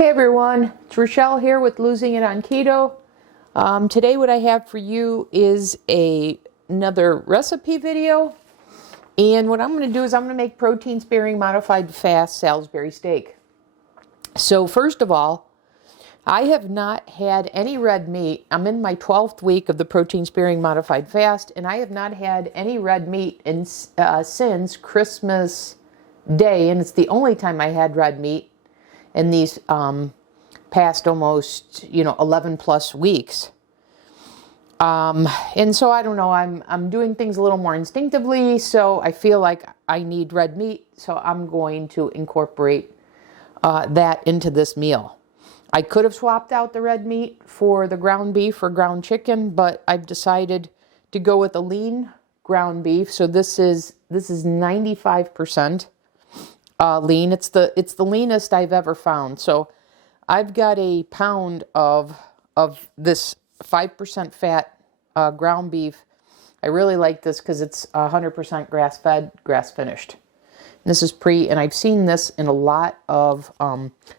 Hey everyone, it's Rochelle here with Losing It on Keto. Today what I have for you is another recipe video. And what I'm going to do is I'm going to make protein sparing modified fast Salisbury steak. So first of all, I have not had any red meat. I'm in my 12th week of the protein sparing modified fast, and I have not had any red meat since Christmas Day, and it's the only time I had red meat in these past almost 11 plus weeks. And so I don't know, I'm doing things a little more instinctively, so I feel like I need red meat, so I'm going to incorporate that into this meal. I could have swapped out the red meat for the ground beef or ground chicken, but I've decided to go with a lean ground beef. So this is 95% lean. It's the leanest I've ever found. So I've got a pound of this 5% fat ground beef. I really like this because it's 100% grass-fed, grass-finished. This is and I've seen this in a lot of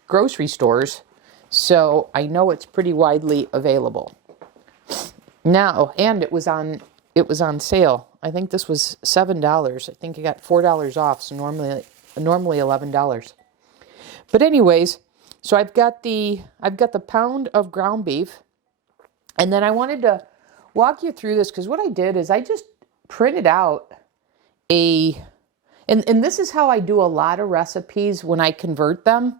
grocery stores, so I know it's pretty widely available now. And it was on sale. I think this was $7. I think I got $4 off. So normally $11. But anyways, so I've got the pound of ground beef, and then I wanted to walk you through this because what I did is I just printed out and this is how I do a lot of recipes when I convert them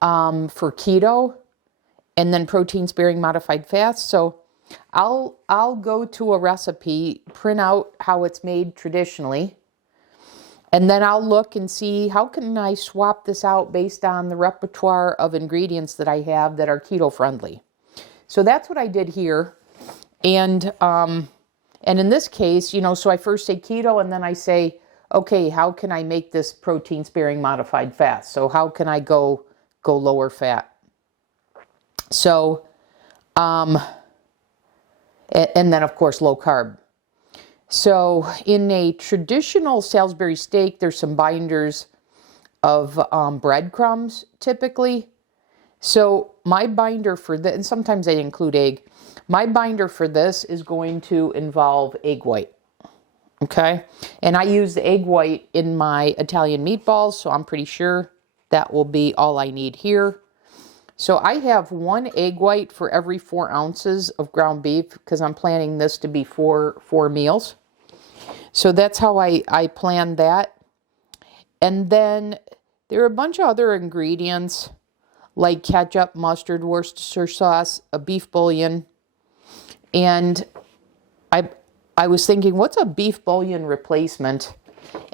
for keto and then protein sparing modified fast. So I'll go to a recipe, print out how it's made traditionally, and then I'll look and see how can I swap this out based on the repertoire of ingredients that I have that are keto friendly. So that's what I did here. And in this case, so I first say keto, and then I say, okay, how can I make this protein sparing modified fast? So how can I go lower fat? So, and then of course low carb. So in a traditional Salisbury steak, there's some binders of breadcrumbs typically. So my binder for this, and sometimes they include egg, my binder for this is going to involve egg white. Okay, and I use the egg white in my Italian meatballs, so I'm pretty sure that will be all I need here. So I have 1 egg white for every 4 ounces of ground beef because I'm planning this to be four meals. So that's how I plan that. And then there are a bunch of other ingredients like ketchup, mustard, Worcestershire sauce, a beef bouillon. And I was thinking, what's a beef bouillon replacement?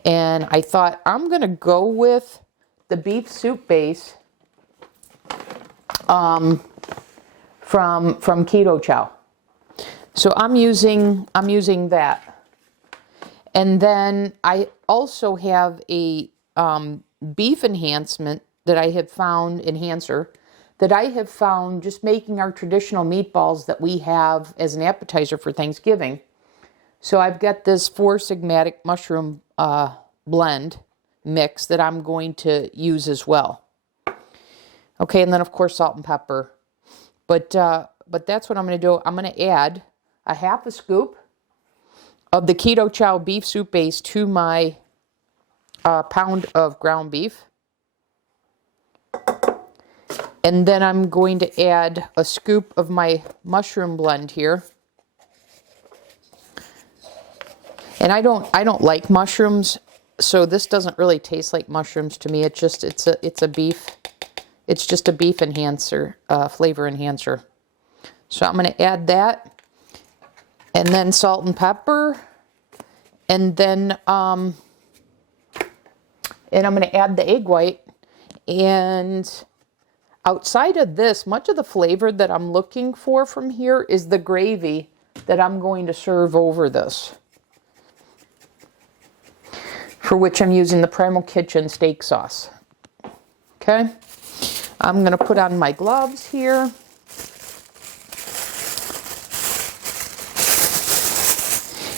And I thought, I'm going to go with the beef soup base from Keto Chow. So I'm using that. And then I also have a beef enhancement that I have found, just making our traditional meatballs that we have as an appetizer for Thanksgiving. So I've got this 4 sigmatic mushroom blend mix that I'm going to use as well. Okay, and then of course salt and pepper. But that's what I'm going to do. I'm going to add a half a scoop of the Keto Chow beef soup base to my pound of ground beef. And then I'm going to add a scoop of my mushroom blend here. And I don't like mushrooms, so this doesn't really taste like mushrooms to me. It's just a beef enhancer, flavor enhancer. So I'm going to add that, and then salt and pepper, and then I'm going to add the egg white. And outside of this, much of the flavor that I'm looking for from here is the gravy that I'm going to serve over this, for which I'm using the Primal Kitchen steak sauce. Okay, I'm going to put on my gloves here.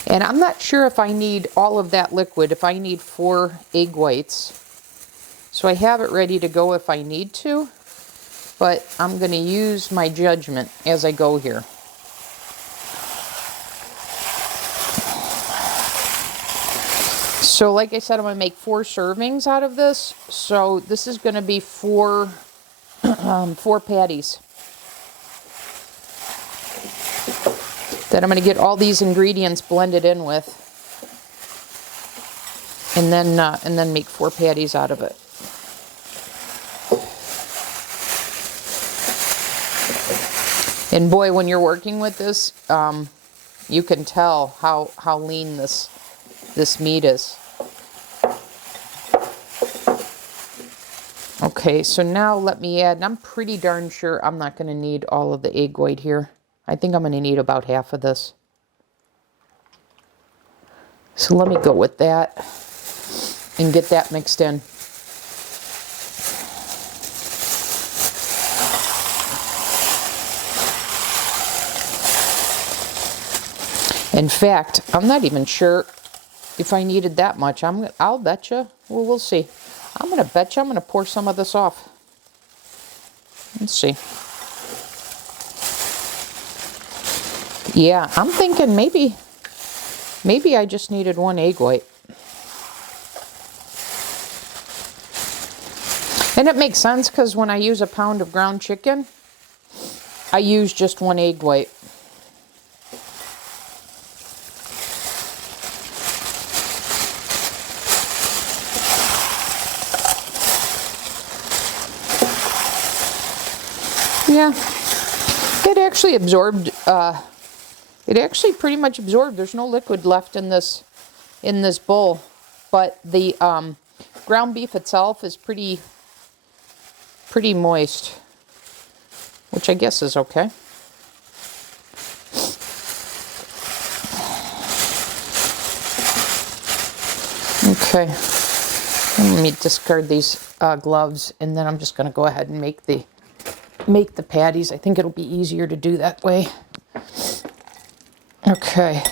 And I'm not sure if I need all of that liquid, if I need 4 egg whites. So I have it ready to go if I need to. but I'm going to use my judgment as I go here. So like I said, I'm going to make 4 servings out of this. So this is going to be 4 patties. That I'm going to get all these ingredients blended in with, and then make 4 patties out of it. And boy, when you're working with this, you can tell how lean this meat is. Okay, so now let me add, and I'm pretty darn sure I'm not going to need all of the egg white here. I think I'm going to need about half of this. So let me go with that and get that mixed in. In fact, I'm not even sure if I needed that much. I'll bet you. Well, we'll see. I'm going to bet you I'm going to pour some of this off. Let's see. Yeah, I'm thinking maybe I just needed 1 egg white. And it makes sense because when I use a pound of ground chicken, I use just 1 egg white. Yeah, it actually absorbed, it actually pretty much absorbed. There's no liquid left in this bowl, but the ground beef itself is pretty moist, which I guess is okay. Okay, let me discard these gloves, and then I'm just going to go ahead and make the patties. I think it'll be easier to do that way. Okay,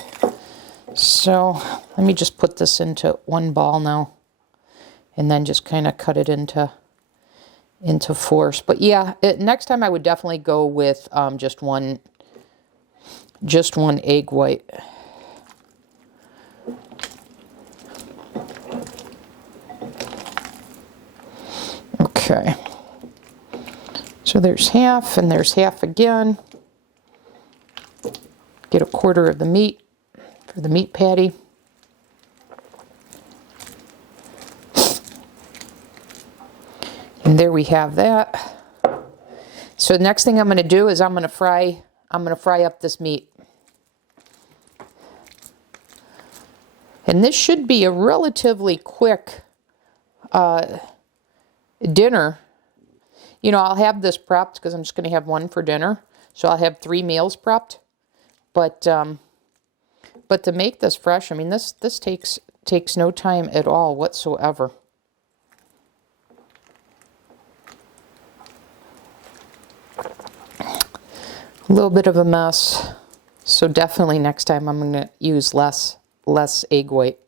so let me just put this into 1 ball now, and then just kind of cut it into 4s. But yeah, next time I would definitely go with just one egg white. Okay. So there's half, and there's half again. Get 1/4 of the meat for the meat patty. And there we have that. So the next thing I'm going to do is I'm going to fry up this meat. And this should be a relatively quick dinner. You know, I'll have this prepped because I'm just going to have 1 for dinner. So I'll have 3 meals prepped. But to make this fresh, I mean, this takes no time at all whatsoever. A little bit of a mess. So definitely next time I'm going to use less egg white.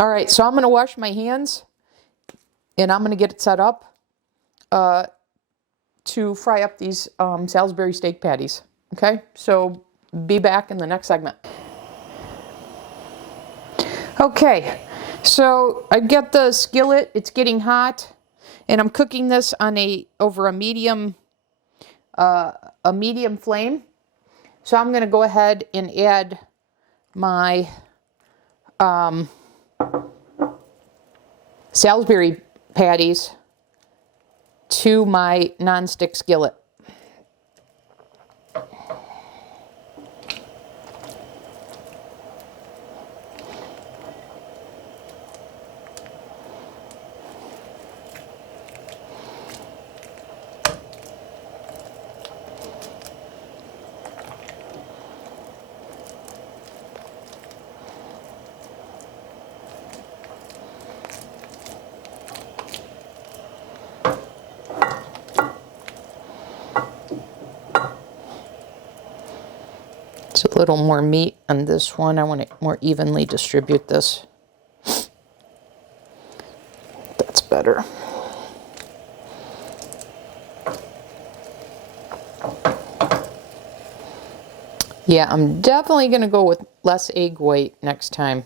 All right, so I'm going to wash my hands. And I'm going to get it set up to fry up these Salisbury steak patties. Okay, so be back in the next segment. Okay, so I've got the skillet. It's getting hot, and I'm cooking this on over a medium flame. So I'm going to go ahead and add my Salisbury patties to my nonstick skillet. It's a little more meat on this one. I want to more evenly distribute this. That's better. Yeah, I'm definitely going to go with less egg white next time.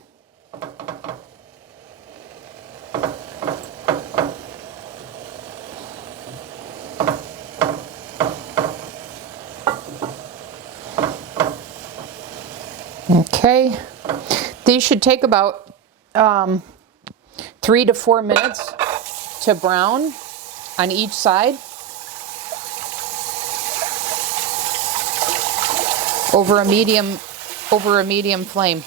Okay, these should take about 3 to 4 minutes to brown on each side over a medium flame.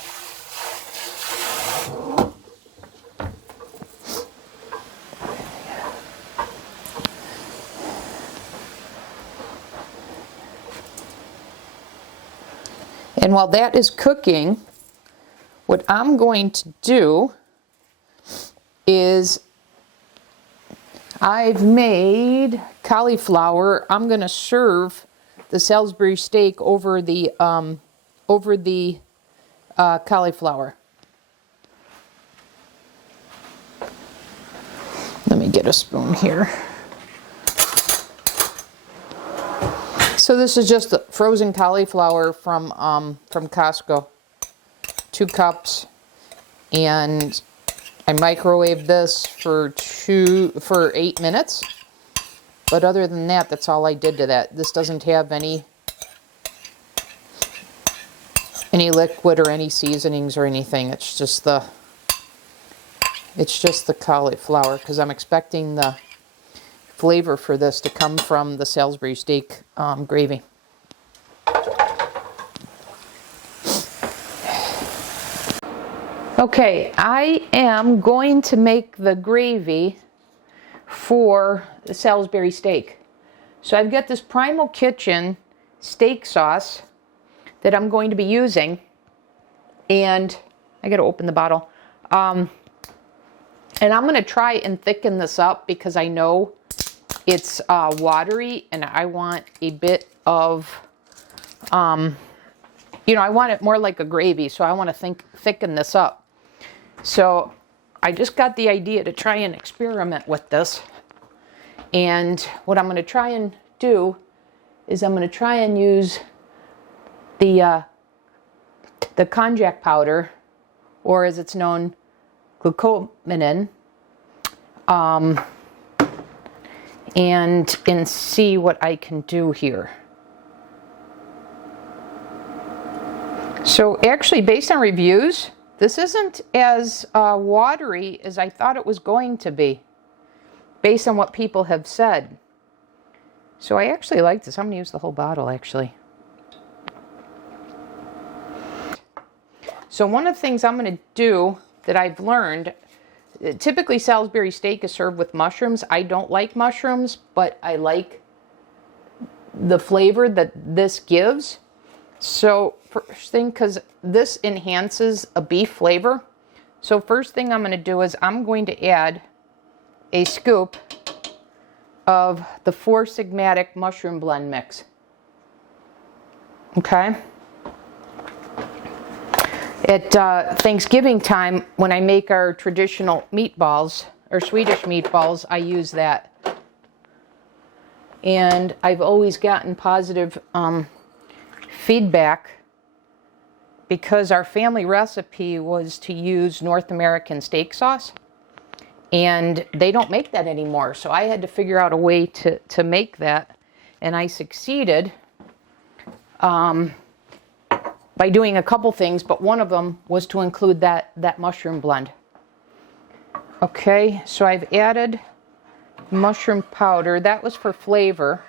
And while that is cooking, what I'm going to do is I've made cauliflower. I'm going to serve the Salisbury steak over the cauliflower. Let me get a spoon here. So this is just frozen cauliflower from Costco. 2 cups, and I microwaved this for 8 minutes. But other than that, that's all I did to that. This doesn't have any liquid or any seasonings or anything. It's just the cauliflower, because I'm expecting the flavor for this to come from the Salisbury steak gravy. Okay, I am going to make the gravy for the Salisbury steak. So I've got this Primal Kitchen steak sauce that I'm going to be using, and I got to open the bottle. And I'm going to try and thicken this up because I know it's watery, and I want a bit of, I want it more like a gravy, so I want to thicken this up. So I just got the idea to try and experiment with this. And what I'm going to try and do is I'm going to try and use the konjac powder, or as it's known, glucosamine, and see what I can do here. So actually, based on reviews, this isn't as watery as I thought it was going to be, based on what people have said. So I actually like this. I'm going to use the whole bottle, actually. So one of the things I'm going to do that I've learned, typically Salisbury steak is served with mushrooms. I don't like mushrooms, but I like the flavor that this gives. So first thing, because this enhances a beef flavor. So first thing I'm going to do is I'm going to add a scoop of the 4 Sigmatic mushroom blend mix. Okay. At Thanksgiving time, when I make our traditional meatballs, or Swedish meatballs, I use that. And I've always gotten positive feedback because our family recipe was to use North American steak sauce, and they don't make that anymore. So I had to figure out a way to make that, and I succeeded by doing a couple things, but one of them was to include that mushroom blend. Okay, so I've added mushroom powder. That was for flavor.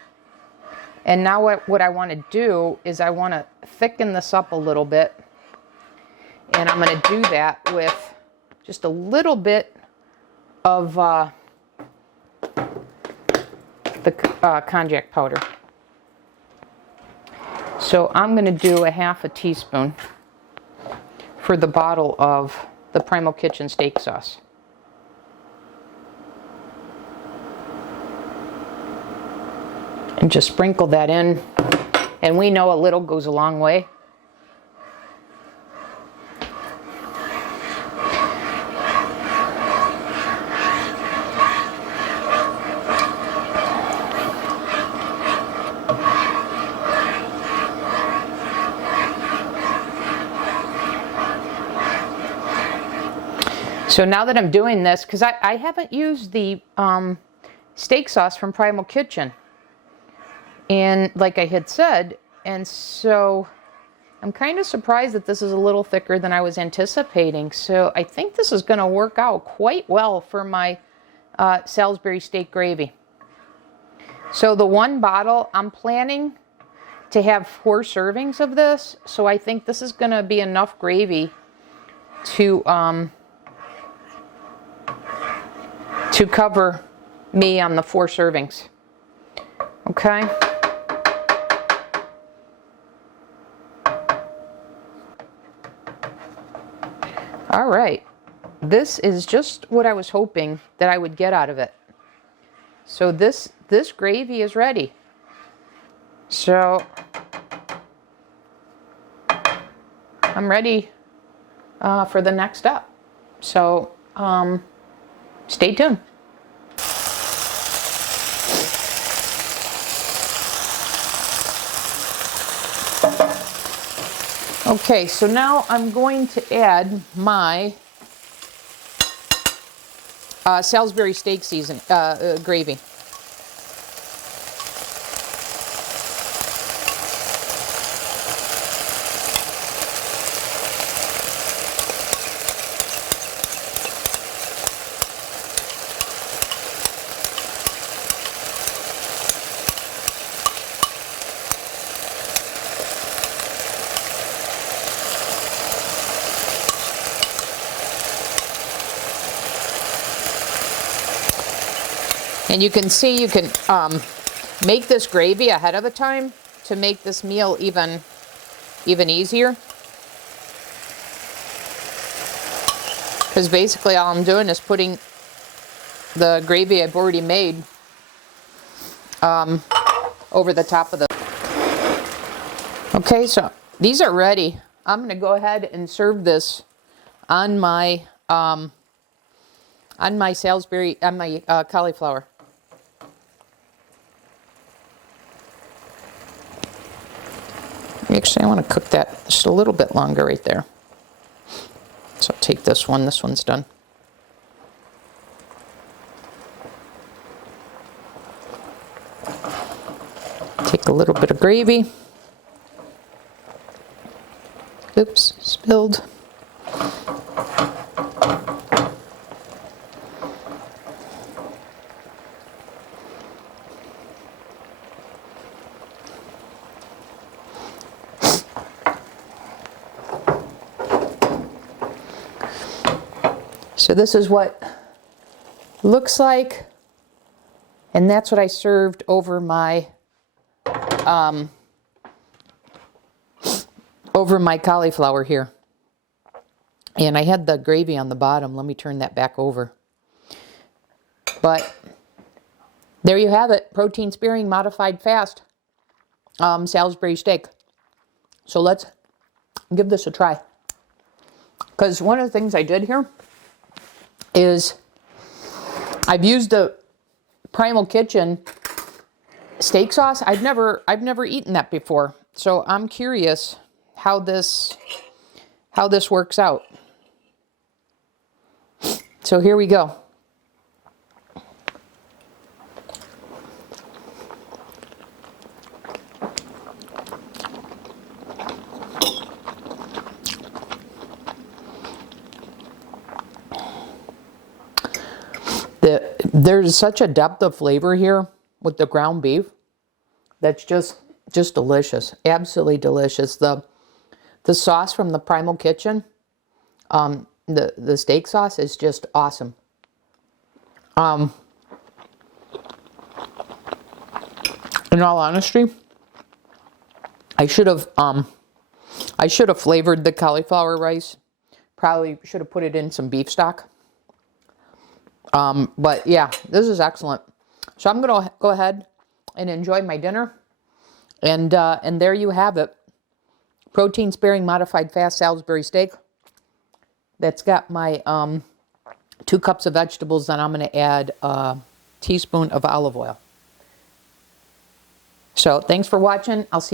And now what I want to do is I want to thicken this up a little bit. And I'm going to do that with just a little bit of the konjac powder. So I'm going to do a half a teaspoon for the bottle of the Primal Kitchen steak sauce. And just sprinkle that in. And we know a little goes a long way. So now that I'm doing this, because I haven't used the steak sauce from Primal Kitchen, and like I had said, and so I'm kind of surprised that this is a little thicker than I was anticipating. So I think this is going to work out quite well for my Salisbury steak gravy. So the one bottle, I'm planning to have 4 servings of this. So I think this is going to be enough gravy to cover me on the 4 servings. Okay. All right. This is just what I was hoping that I would get out of it. So this gravy is ready. So I'm ready for the next step. So stay tuned. Okay, so now I'm going to add my Salisbury steak gravy. And you can see you can make this gravy ahead of the time to make this meal even easier. Because basically all I'm doing is putting the gravy I've already made over the top of the... Okay, so these are ready. I'm going to go ahead and serve this on my cauliflower. Actually, I want to cook that just a little bit longer right there. So I'll take this one. This one's done. Take a little bit of gravy. Oops, spilled. So this is what it looks like, and that's what I served over my cauliflower here. And I had the gravy on the bottom. Let me turn that back over. But there you have it, protein sparing modified fast Salisbury steak. So let's give this a try. Because one of the things I did here is I've used the Primal Kitchen steak sauce. I've never eaten that before, so I'm curious how this works out. So here we go. There's such a depth of flavor here with the ground beef that's just delicious, absolutely delicious. The sauce from the Primal Kitchen, the steak sauce is just awesome. In all honesty, I should have flavored the cauliflower rice. Probably should have put it in some beef stock. But yeah, this is excellent. So I'm going to go ahead and enjoy my dinner. And there you have it. Protein sparing modified fast Salisbury steak. That's got my 2 cups of vegetables. Then I'm going to add a teaspoon of olive oil. So thanks for watching. I'll see you.